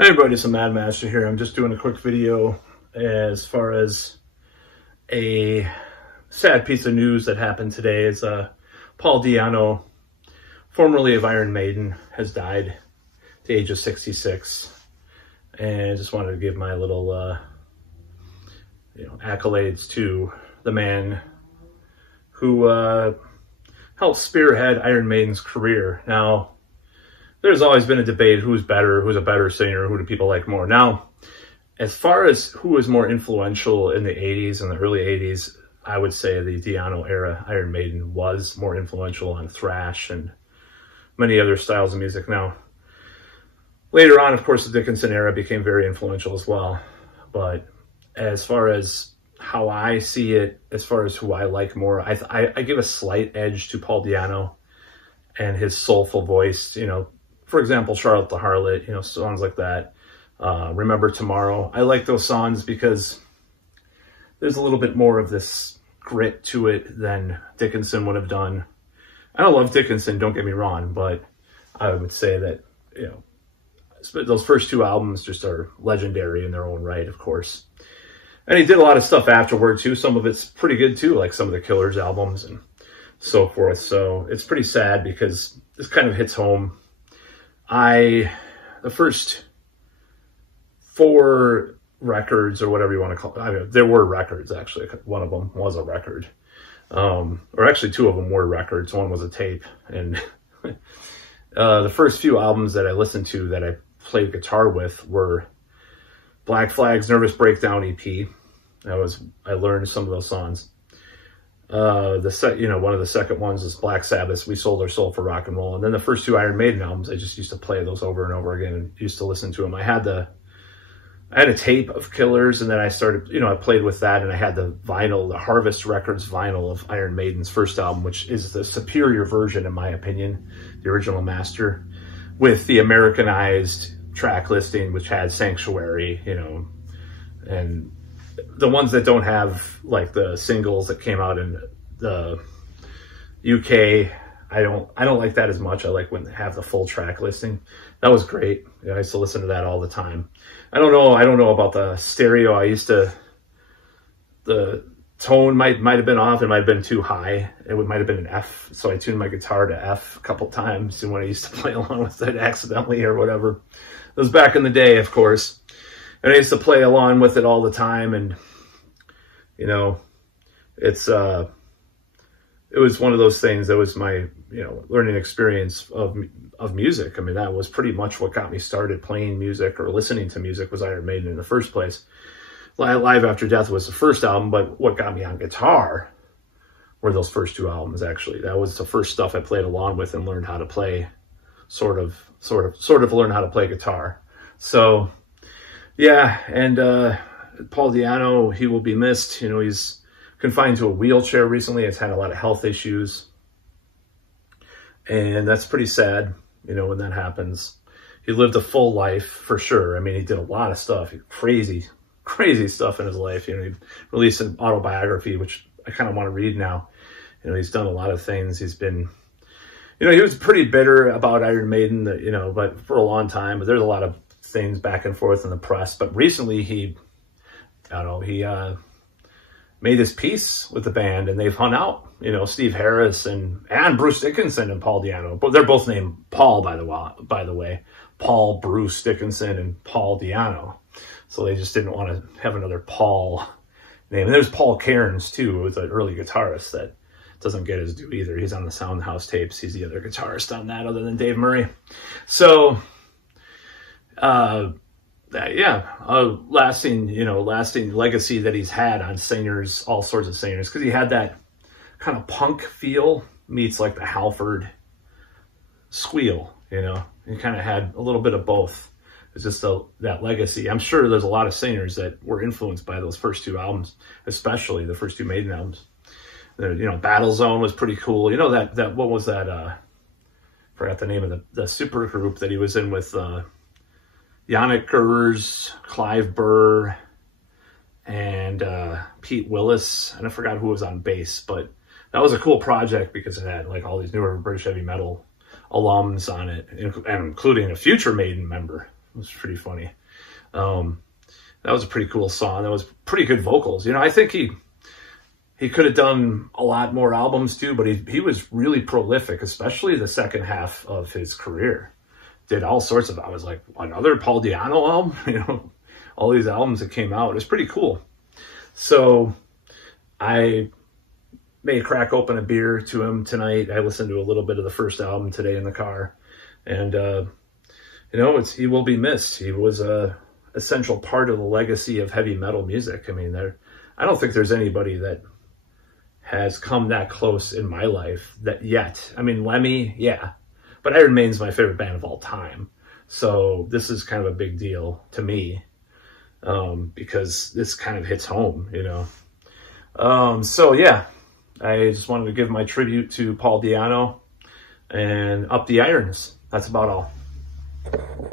Hey everybody, it's the Mad Master here. I'm just doing a quick video as far as a sad piece of news that happened today. Is Paul Di'Anno, formerly of Iron Maiden, has died at the age of 66. And I just wanted to give my little accolades to the man who helped spearhead Iron Maiden's career. Now, there's always been a debate who's better, who's a better singer, who do people like more. Now, as far as who was more influential in the 80s and the early 80s, I would say the Di'Anno era Iron Maiden was more influential on thrash and many other styles of music. Now, later on, of course, the Dickinson era became very influential as well. But as far as how I see it, as far as who I like more, I give a slight edge to Paul Di'Anno and his soulful voice, for example, Charlotte the Harlot, songs like that. Remember Tomorrow. I like those songs because there's a little bit more of this grit to it than Dickinson would have done. I don't love Dickinson, don't get me wrong, but I would say that, those first two albums just are legendary in their own right, of course. And he did a lot of stuff afterward too. Some of it's pretty good too, like some of the Killers albums and so forth. So it's pretty sad because this kind of hits home. The first 4 records, or whatever you want to call it, there were records actually. One of them was a record. Or actually 2 of them were records. One was a tape. And the first few albums that I listened to that I played guitar with were Black Flag's Nervous Breakdown EP. I learned some of those songs. One of the second ones is Black Sabbath's We Sold Our Soul for Rock and Roll. And then the first 2 Iron Maiden albums, I just used to play those over and over again and used to listen to them. I had a tape of Killers, and then I started, I played with that, and I had the vinyl, the Harvest Records vinyl of Iron Maiden's first album, which is the superior version, in my opinion, the original master, with the Americanized track listing, which had Sanctuary, and the ones that don't have like the singles that came out in the UK, I don't like that as much. I like when they have the full track listing. That was great. I used to listen to that all the time. I don't know about the stereo. The tone might have been off. It might have been too high. It might have been an F. So I tuned my guitar to F a couple times, and when I used to play along with it accidentally or whatever. It was back in the day, of course. And I used to play along with it all the time, and it was one of those things that was my learning experience of music. I mean, that was pretty much what got me started playing music or listening to music, was Iron Maiden in the first place. Live After Death was the first album, but what got me on guitar were those first 2 albums. Actually, that was the first stuff I played along with and learned how to play, sort of learn how to play guitar. So yeah, and Paul Di'Anno, he will be missed. He's confined to a wheelchair recently. He's had a lot of health issues. And that's pretty sad, when that happens. He lived a full life, for sure. I mean, he did a lot of stuff, crazy stuff in his life. He released an autobiography, which I kind of want to read now. He's done a lot of things. He's been, he was pretty bitter about Iron Maiden, but for a long time. But there's a lot of things back and forth in the press. But recently he made his peace with the band, and they've hung out. Steve Harris and Bruce Dickinson and Paul Di'Anno. But they're both named Paul, by the way. Paul Bruce Dickinson and Paul Di'Anno. So they just didn't want to have another Paul name. And there's Paul Cairns too, who was an early guitarist that doesn't get his due either. He's on the Soundhouse tapes. He's the other guitarist on that, other than Dave Murray. So lasting legacy that he's had on singers, all sorts of singers, because he had that kind of punk feel meets like the Halford squeal. He kind of had a little bit of both. It's just that legacy. I'm sure there's a lot of singers that were influenced by those first 2 albums, especially the first 2 Maiden albums. Battle Zone was pretty cool. What was that? Forgot the name of the super group that he was in with Yannick Gers, Clive Burr, and Pete Willis. And I forgot who was on bass, but that was a cool project because it had like all these newer British heavy metal alums on it, and including a future Maiden member, It was pretty funny. That was a pretty cool song. That was pretty good vocals. You know, I think he could have done a lot more albums too, but he was really prolific, especially the second half of his career. Did all sorts of, I was like, another Paul Di'Anno album? You know, all these albums that came out. It was pretty cool. So I may crack open a beer to him tonight. I listened to a little bit of the first album today in the car. And, you know, he will be missed. He was a essential part of the legacy of heavy metal music. I mean, I don't think there's anybody that has come that close in my life that yet. I mean, Lemmy, yeah, but Iron Maiden's my favorite band of all time. So this is kind of a big deal to me, because this kind of hits home, you know. So yeah, I just wanted to give my tribute to Paul Di'Anno and up the irons. That's about all.